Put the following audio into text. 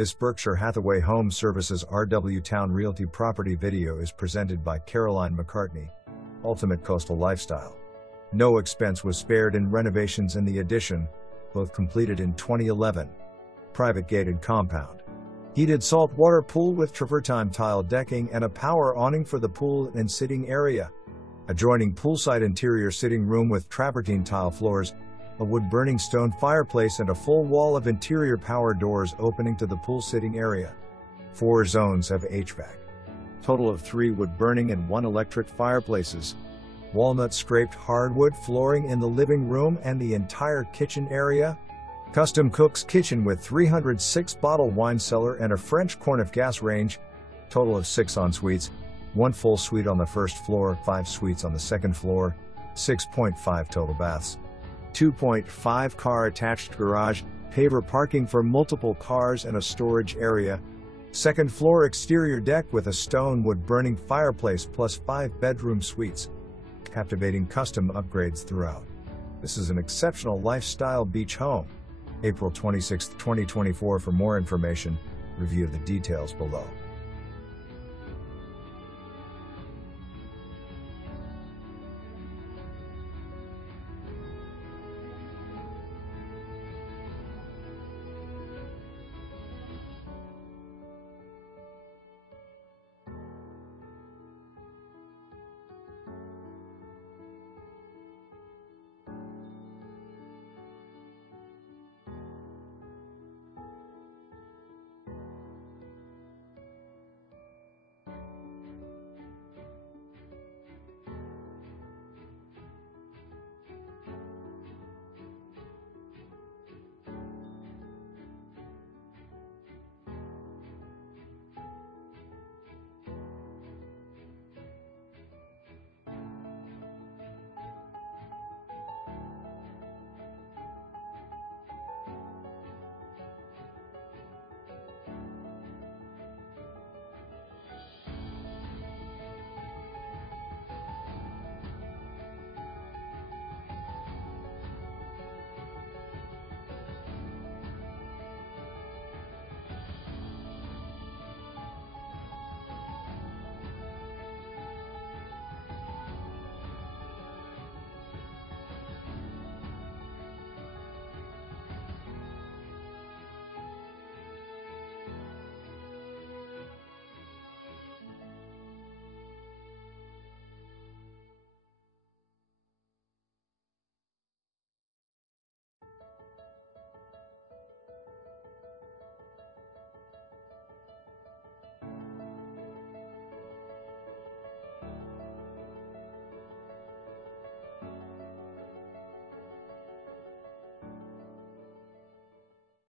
This Berkshire Hathaway Home Services RW Towne Realty property video is presented by Caroline McCartney. Ultimate Coastal Lifestyle. No expense was spared in renovations in the addition, both completed in 2011. Private gated compound. Heated saltwater pool with Travertine tile decking and a power awning for the pool and sitting area. Adjoining poolside interior sitting room with Travertine tile floors, a wood-burning stone fireplace and a full wall of interior power doors opening to the pool sitting area. 4 zones have HVAC. Total of 3 wood-burning and 1 electric fireplaces. Walnut scraped hardwood flooring in the living room and the entire kitchen area. Custom cook's kitchen with 306-bottle wine cellar and a French Cornufe gas range. Total of 6 ensuites, 1 full suite on the first floor, 5 suites on the second floor, 6.5 total baths. 2.5 car attached garage, paver parking for multiple cars and a storage area. Second floor exterior deck with a stone wood burning fireplace plus 5 bedroom suites. Captivating custom upgrades throughout. This is an exceptional lifestyle beach home. April 26, 2024. For more information, review the details below.